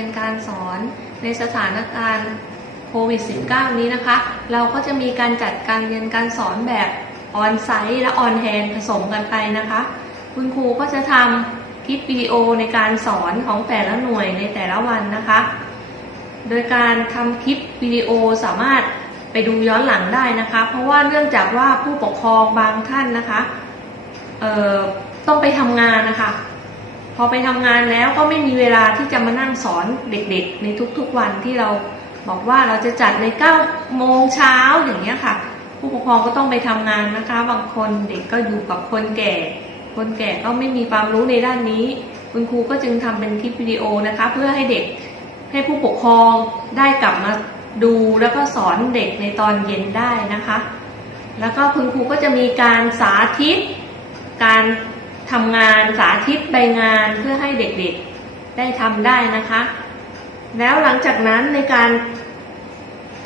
ียนการสอนในสถานการณ์โควิด -19 นี้นะคะ เราก็จะมีการจัดการเรียนการสอนแบบออนไซต์และออนแฮนผสมกันไปนะคะ คุณครูก็จะทำคลิปวิดีโอในการสอนของแต่ละหน่วยในแต่ละวันนะคะ โดยการทำคลิปวิดีโอสามารถไปดูย้อนหลังได้นะคะ เพราะว่าเนื่องจากว่าผู้ปกครองบางท่านนะคะต้องไปทำงานนะคะ อไปทำงานแล้วก็ไม่มีเวลาที่จะมานั่งสอนเด็กๆ ในทุกๆวันที่เราบอกว่าเราจะจัดใน9โมงเช้าอย่างเงี้ยค่ะ ผู้ปกครองก็ต้องไปทำงานนะคะ บางคนเด็กก็อยู่กับคนแก่ คนแก่ก็ไม่มีความรู้ในด้านนี้ คุณครูก็จึงทำเป็นคลิปวิดีโอนะคะ เพื่อให้เด็กให้ผู้ปกครองได้กลับมาดูแล้วก็สอนเด็กในตอนเย็นได้นะคะ แล้วก็คุณครูก็จะมีการสาธิตการ ทำงานสาธิตใบงานเพื่อให้เด็กๆได้ทำได้นะคะ แล้วหลังจากนั้นในการ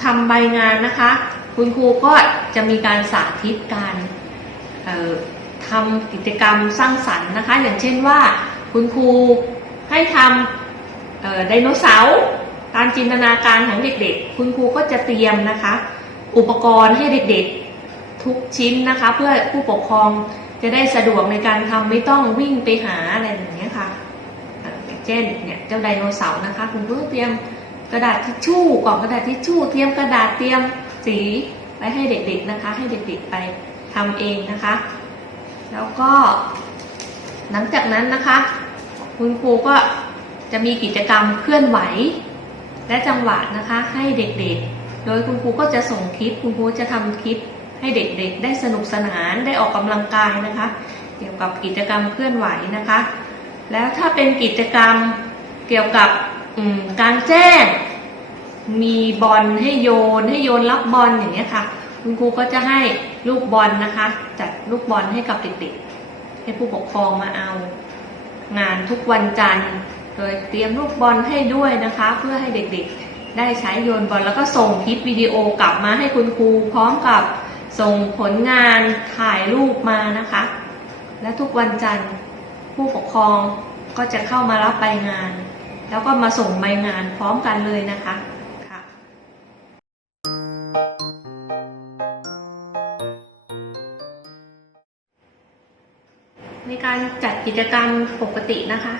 ทำใบงานนะคะ คุณครูก็จะมีการสาธิตการออทำกิจกรรมสร้างสรรค์นะคะ อย่างเช่นว่าคุณครูให้ทำไดโนเสาร์ตามจินตนาการของเด็กๆ คุณครูก็จะเตรียมนะคะ อุปกรณ์ให้เด็กๆทุกชิ้นนะคะ เพื่อผู้ปกครอง จะได้สะดวกในการทำไม่ต้องวิ่งไปหาอะไรอย่างเงี้ยค่ะเช่นเนี่ยเจ้าไดโนเสาร์นะคะคุณครูก็เตรียมกระดาษทิชชู่กล่องกระดาษทิชชู่เตรียมกระดาษเตรียมสีไว้ให้เด็กๆนะคะ ให้เด็กๆไปทำเองนะคะ แล้วก็ หลังจากนั้นนะคะ คุณครูก็จะมีกิจกรรมเคลื่อนไหว และจังหวะนะคะให้เด็กๆ โดยคุณครูก็จะส่งคลิป คุณครูจะทำคลิป ให้เด็กๆ ได้สนุกสนานได้ออกกำลังกายนะคะ เกี่ยวกับกิจกรรมเคลื่อนไหวนะคะ แล้วถ้าเป็นกิจกรรมเกี่ยวกับการแจ้ง มีบอลให้โยนให้โยนรับบอลอย่างเงี้ยค่ะ คุณครูก็จะให้ลูกบอลนะคะ จัดลูกบอลให้กับเด็กๆ ให้ผู้ปกครองมาเอา งานทุกวันจันทร์โดยเตรียมลูกบอลให้ด้วยนะคะ เพื่อให้เด็กๆ ได้ใช้โยนบอลแล้วก็ส่งคลิปวิดีโอกลับมาให้คุณครูพร้อมกับ ส่งผลงานถ่ายรูปมานะคะ และทุกวันจันทร์ผู้ปกครองก็จะเข้ามารับใบงาน แล้วก็มาส่งใบงานพร้อมกันเลยนะคะค่ะในการจัดกิจกรรมปกตินะคะ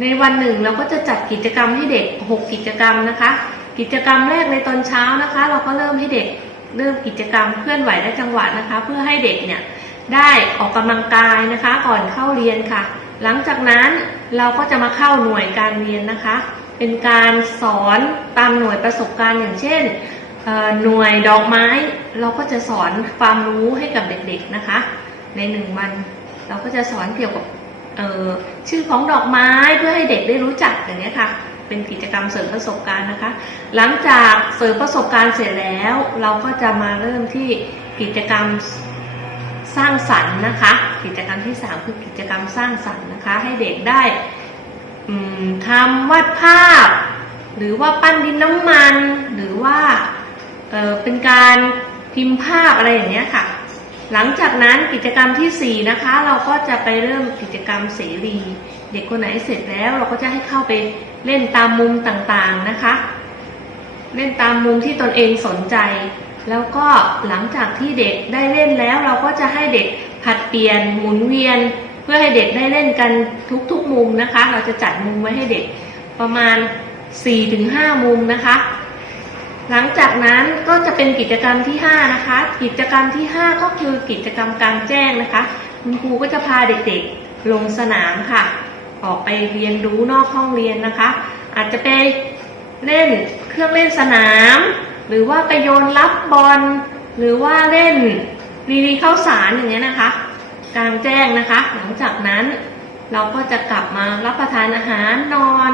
ในวันหนึ่งเราก็จะจัดกิจกรรมให้เด็ก 6 กิจกรรมนะคะ กิจกรรมแรกในตอนเช้านะคะ เราก็เริ่มให้เด็ก เริ่มกิจกรรมเคลื่อนไหวและจังหวะนะคะ เพื่อให้เด็กเนี่ยได้ออกกำลังกายนะคะ ก่อนเข้าเรียนค่ะ หลังจากนั้นเราก็จะมาเข้าหน่วยการเรียนนะคะ เป็นการสอนตามหน่วยประสบการณ์อย่างเช่นหน่วยดอกไม้ เราก็จะสอนความรู้ให้กับเด็กๆนะคะ ในหนึ่งวัน เราก็จะสอนเกี่ยวกับชื่อของดอกไม้เพื่อให้เด็กได้รู้จักอย่างนี้ค่ะ เป็นกิจกรรมเสริมประสบการณ์นะคะ หลังจากเสริมประสบการณ์เสร็จแล้ว เราก็จะมาเริ่มที่กิจกรรมสร้างสรรค์นะคะ กิจกรรมที่สามคือกิจกรรมสร้างสรรค์นะคะ ให้เด็กได้ทำวาดภาพ หรือว่าปั้นดินน้ำมัน หรือว่าเเป็นการพิมพ์ภาพอะไรอย่างเงี้ยค่ะ หลังจากนั้นกิจกรรมที่ 4 นะคะ เราก็จะไปเริ่มกิจกรรมเสรี ด็กคนไหนเสร็จแล้วเราก็จะให้เข้าไปเล่นตามมุมต่างๆนะคะ เล่นตามมุมที่ตนเองสนใจ แล้วก็หลังจากที่เด็กได้เล่นแล้วเราก็จะให้เด็กผัดเปลี่ยนหมุนเวียน เพื่อให้เด็กได้เล่นกันทุกๆมุมนะคะ เราจะจัดมุมไว้ให้เด็กประมาณ 4-5 มุมนะคะ หลังจากนั้นก็จะเป็นกิจกรรมที่ 5 นะคะ กิจกรรมที่ 5 ก็คือกิจกรรมกลางแจ้งนะคะ คุณครูก็จะพาเด็กๆลงสนามค่ะ ออกไปเรียนรู้นอกห้องเรียนนะคะ อาจจะไปเล่นเครื่องเล่นสนาม หรือว่าไปโยนรับบอลหรือว่าเล่นรีรีเข้าสารอย่างเงี้ยนะคะกลางแจ้งนะคะ หลังจากนั้นเราก็จะกลับมารับประทานอาหารนอน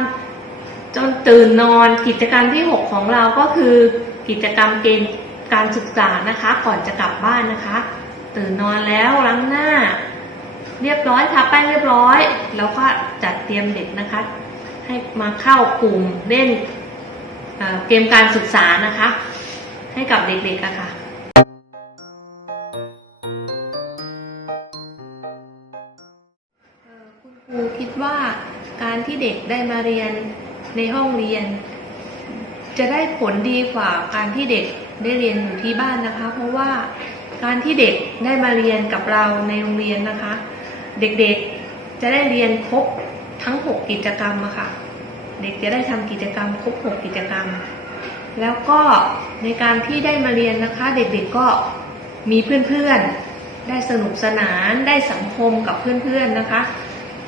จนตื่นนอนกิจกรรมที่ 6 ของเราก็คือ กิจกรรมเกณฑ์การศึกษานะคะ ก่อนจะกลับบ้านนะคะ ตื่นนอนแล้วล้างหน้า เรียบร้อยทาแป้งเรียบร้อย แล้วก็จัดเตรียมเด็กนะคะ ให้มาเข้ากลุ่มเล่นเเกมการศึกษานะคะ ให้กับเด็กๆอะค่ะเอ่อคุณครูคิดว่าการที่เด็กได้มาเรียนในห้องเรียน จะได้ผลดีกว่าการที่เด็กได้เรียนอยู่ที่บ้านนะคะ เพราะว่าการที่เด็กได้มาเรียนกับเราในโรงเรียนนะคะ เด็กๆจะได้เรียนครบทั้ง 6 กิจกรรมอะค่ะ เด็กจะได้ทำกิจกรรมครบ 6 กิจกรรม แล้วก็ในการที่ได้มาเรียนนะคะ เด็กๆก็มีเพื่อนๆ ได้สนุกสนานได้สังคมกับเพื่อนๆนะคะ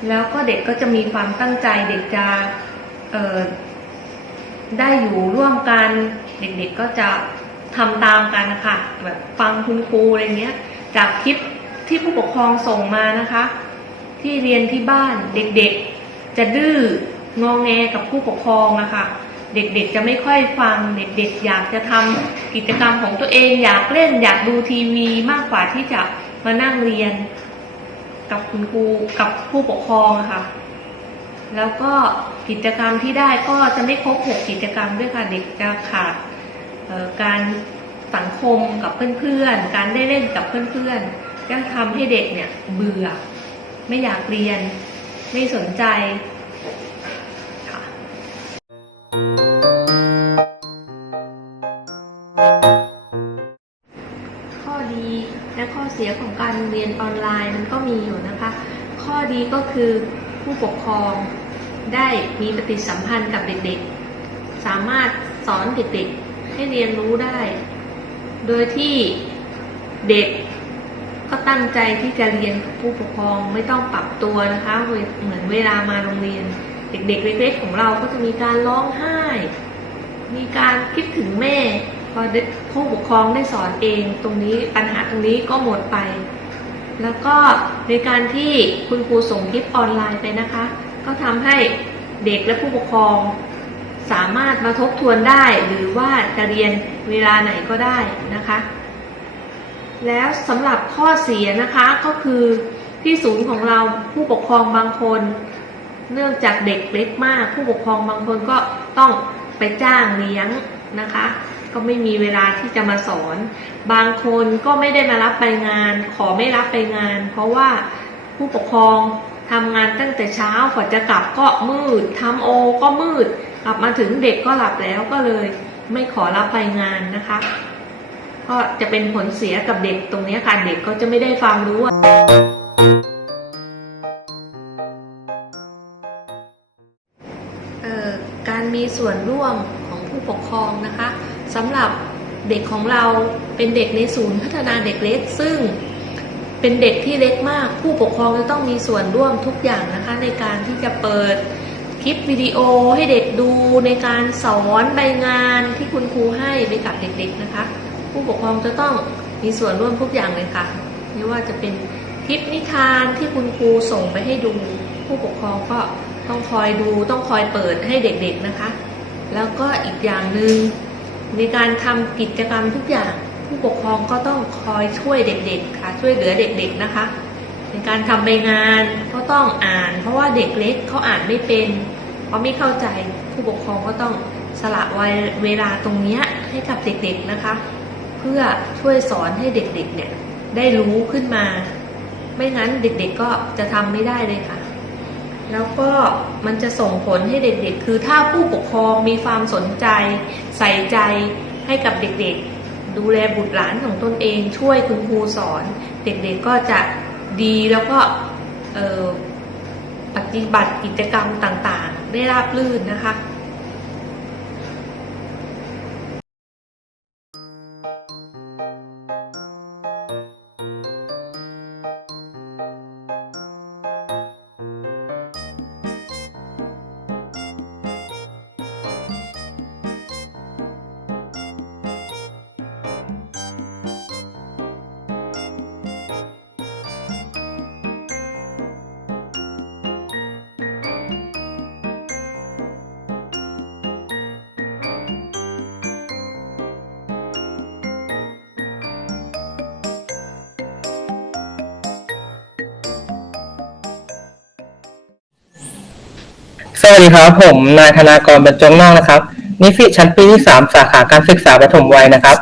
แล้วก็เด็กก็จะมีความตั้งใจเด็กจะได้อยู่ร่วมกัน เด็กๆก็จะทำตามกันนะคะแบบฟังคุณครูอะไรเงี้ย จากคลิป ที่ผู้ปกครองส่งมานะคะ ที่เรียนที่บ้านเด็กๆ จะดื้ององแงกับผู้ปกครองนะคะ เด็กๆจะไม่ค่อยฟังเด็กๆ อยากจะทำกิจกรรมของตัวเองอยากเล่นอยากดูทีวีมากกว่าที่จะมานั่งเรียนกับคุณครูกับผู้ปกครองะค่ะ แล้วก็กิจกรรมที่ได้ก็จะไม่ครบหกกิจกรรมด้วยค่ะเด็กจะขาดการสังคมกับเพื่อนๆ การได้เล่นกับเพื่อนๆ ก็ทำให้เด็กเนี่ยเบื่อ ไม่อยากเรียน ไม่สนใจค่ะข้อดีและข้อเสียของการเรียนออนไลน์มันก็มีอยู่นะคะ ข้อดีก็คือผู้ปกครองได้มีปฏิสัมพันธ์กับเด็กๆ สามารถสอนเด็กๆให้เรียนรู้ได้ โดยที่เด็ก ก็ตั้งใจที่จะเรียนผู้ปกครองไม่ต้องปรับตัวนะคะ เหมือนเวลามาโรงเรียน เด็กๆเล็กๆของเราก็จะมีการร้องไห้ มีการคิดถึงแม่พอผู้ปกครองได้สอนเอง ตรงนี้ปัญหาตรงนี้ก็หมดไป แล้วก็ในการที่คุณครูส่งคลิปออนไลน์ไปนะคะ ก็ทำให้เด็กและผู้ปกครอง สามารถมาทบทวนได้หรือว่าจะเรียนเวลาไหนก็ได้นะคะ แล้วสำหรับข้อเสียนะคะก็คือที่ศูนย์ของเราผู้ปกครองบางคน เนื่องจากเด็กเล็กมาก ผู้ปกครองบางคนก็ต้องไปจ้างเลี้ยงนะคะ ก็ไม่มีเวลาที่จะมาสอน บางคนก็ไม่ได้มารับไปงาน ขอไม่รับไปงาน เพราะว่าผู้ปกครองทำงานตั้งแต่เช้ากว่าจะกลับก็มืดทำโอก็มืด กลับมาถึงเด็กก็หลับแล้วก็เลย ไม่ขอรับไปงานนะคะ ก็จะเป็นผลเสียกับเด็กตรงนี้ค่ะเด็กก็จะไม่ได้ความรู้เอ่อการมีส่วนร่วมของผู้ปกครองนะคะสำหรับเด็กของเราเป็นเด็กในศูนย์พัฒนาเด็กเล็ก ซึ่งเป็นเด็กที่เล็กมาก ผู้ปกครองจะต้องมีส่วนร่วมทุกอย่างนะคะ ในการที่จะเปิดคลิปวิดีโอให้เด็กดูในการสอนใบงานที่คุณครูให้ไปกับเด็กๆนะคะ ผู้ปกครองจะต้องมีส่วนร่วมทุกอย่างเลยค่ะ ไม่ว่าจะเป็นคลิปนิทานที่คุณครูส่งไปให้ดูผู้ปกครองก็ต้องคอยดูต้องคอยเปิดให้เด็กๆนะคะ แล้วก็อีกอย่างหนึ่งในการทำกิจกรรมทุกอย่างผู้ปกครองก็ต้องคอยช่วยเด็กๆค่ะ ช่วยเหลือเด็กๆนะคะ ในการทำใบงานก็ต้องอ่าน เพราะว่าเด็กเล็กเขาอ่านไม่เป็นเขาไม่เข้าใจผู้ปกครองก็ต้องสละเวลาตรงนี้ให้กับเด็กๆนะคะ พื่อช่วยสอนให้เด็กๆเนี่ยได้รู้ขึ้นมา ไม่งั้นเด็กๆก็จะทำไม่ได้เลยค่ะ แล้วก็มันจะส่งผลให้เด็กๆ คือถ้าผู้ปกครองมีความสนใจใส่ใจให้กับเด็กๆ ดูแลบุตรหลานของตนเอง ช่วยคุณครูสอน เด็กๆก็จะดีแล้วก็ปฏิบัติกิจกรรมต่างๆ ได้ราบรื่นนะคะ สวัสดีครับผมนายธนากรบรรจงนอกนะครับ นิสิตชั้นปีที่ 3 สาขาการศึกษาประถมวัยนะครับ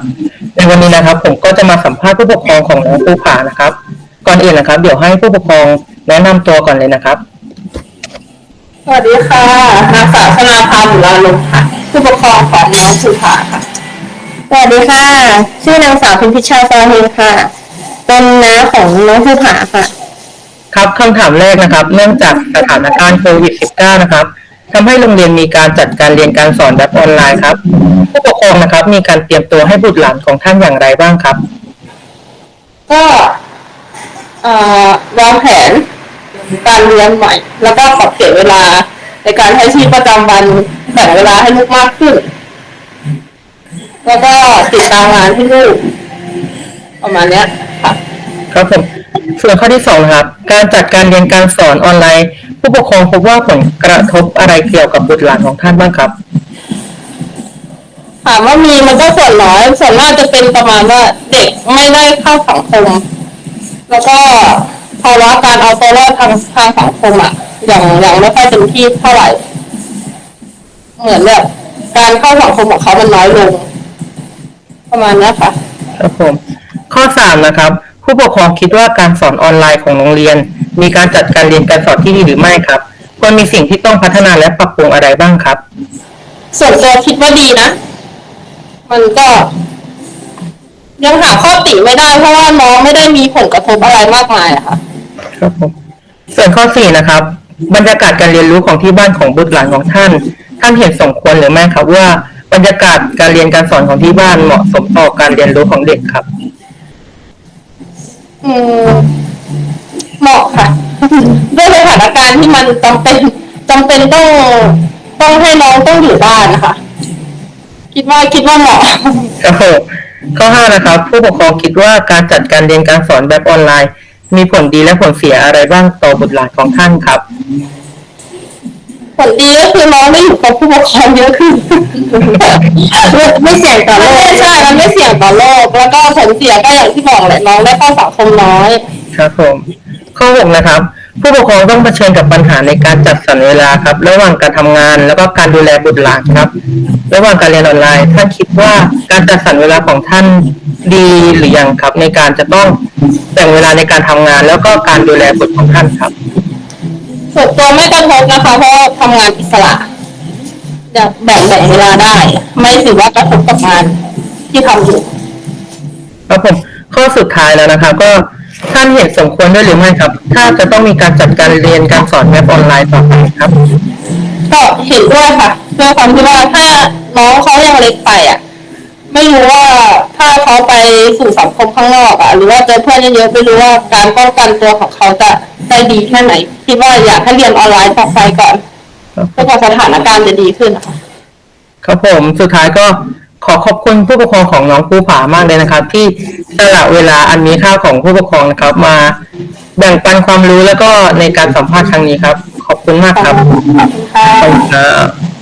ในวันนี้นะครับ ผมก็จะมาสัมภาษณ์ผู้ปกครองของน้องภูผานะครับ ก่อนอื่นนะครับ เดี๋ยวให้ผู้ปกครองแนะนำตัวก่อนเลยนะครับ สวัสดีค่ะนางสาวชนาภาบุราลมค่ะ ผู้ปกครองของน้องสุภาค่ะ สวัสดีค่ะ ชื่อนางสาวพิมพิชชาซอเฮงค่ะ เป็นน้าของน้องภูผาค่ะ ครับคำถามแรกนะครับ เนื่องจากสถานการณ์โควิด -19 นะครับทำให้โรงเรียนมีการจัดการเรียนการสอนแบบออนไลน์ครับ ผู้ปกครองนะครับ มีการเตรียมตัวให้บุตรหลานของท่านอย่างไรบ้างครับ ก็เอ่อวางแผนการเรียนใหม่ แล้วก็ขอบเขตเวลา ในการใช้ชีวิตประจำวันแบ่งเวลาให้ลูกมากขึ้น แล้วก็ติดตามงานให้ลูกประมาณเนี้ยค่ะ ครับผม ส่วนข้อที่สองนะครับ การจัดการเรียนการสอนออนไลน์ ผู้ปกครองพบว่าผลกระทบอะไรเกี่ยวกับบุตรหลานของท่านบ้างครับ ถามว่ามีมันก็ส่วนน้อยส่วนมากจะเป็นประมาณว่าเด็กไม่ได้เข้าสังคม แล้วก็ภาวะการเอาตัวรอดทางทางสังคมอะ อย่างอย่างไม่ค่อยเต็มที่เท่าไหร่ เหมือนแบบการเข้าสังคมของเขามันน้อยลง ประมาณเนี้ยค่ะ ครับผม ข้อสามนะครับ ผู้ปกครองคิดว่าการสอนออนไลน์ของโรงเรียน มีการจัดการเรียนการสอนที่ดีหรือไม่ครับควรมีสิ่งที่ต้องพัฒนาและปรับปรุงอะไรบ้างครับ ส่วนตัวคิดว่าดีนะ มันก็ยังหาข้อติไม่ได้เพราะว่าน้องไม่ได้มีผลกระทบอะไรมากมายอะค่ะ ครับผมส่วนข้อสี่นะครับ บรรยากาศการเรียนรู้ของที่บ้านของบุตรหลานของท่าน ท่านเห็นสมควรหรือไม่ครับว่า บรรยากาศการเรียนการสอนของที่บ้านเหมาะสมต่อการเรียนรู้ของเด็กครับ อืมเหมาะค่ะ ด้วยสถานการณ์ที่มันจำเป็นจำเป็นต้องต้องให้น้องต้องอยู่บ้านนะคะ คิดว่าคิดว่าเหมาะข้อห้านะครับ ผู้ปกครองคิดว่าการจัดการเรียนการสอนแบบออนไลน์ มีผลดีและผลเสียอะไรบ้างต่อบุตรหลานของท่านครับ ผลดีก็คือน้องได้อยู่กับผู้ปกครองเยอะขึ้น ไม่ไม่เสี่ยงต่อโรคไม่ใช่มันไม่เสี่ยงต่อโรคแล้วก็ผลเสียก็อย่างที่บอกแหละน้องได้เข้าสังคมน้อย ครับผมข้อหกนะครับ ผู้ปกครองต้องเผชิญกับปัญหาในการจัดสรรเวลาครับ ระหว่างการทำงานแล้วก็การดูแลบุตรหลานครับ ระหว่างการเรียนออนไลน์ท่านคิดว่าการจัดสรรเวลาของท่านดีหรือยังครับ ในการจะต้องแบ่งเวลาในการทำงาน แล้วก็การดูแลบุตรของท่านครับ ส่วนตัวไม่กระทบนะคะ เพราะว่าทำงานอิสระจะแบ่งแบ่งเวลาได้ ไม่ถือว่ากระทบกับงานที่ทำอยู่ครับผมข้อสุดท้ายแล้วนะครับก็ท่านเห็นสมควรด้วยหรือไม่ครับ ถ้าจะต้องมีการจัดการเรียนการสอนแบบออนไลน์ต่อไปครับ ก็เห็นด้วยค่ะด้วยความที่ว่าถ้าน้องเขายังเล็กไปอะ ไม่รู้ว่าถ้าเขาไปสู่สังคมข้างนอกอะ หรือว่าเจอเพื่อนเยอะๆไม่รู้ว่าการป้องกันตัวของเขาจะ ได้ดีแค่ไหนคิดว่าอยากให้เรียนออนไลน์ต่อไปก่อนครับเพื่อสถานการณ์จะดีขึ้นนะคะครับผมสุดท้ายก็ขอขอบคุณผู้ปกครองของน้องภูผามากเลยนะครับ ที่สละเวลาอันมีค่าของผู้ปกครองนะครับ มาแบ่งปันความรู้แล้วก็ในการสัมภาษณ์ครั้งนี้ครับ ขอบคุณมากครับขอบคุณค่ะขอบคุณครับ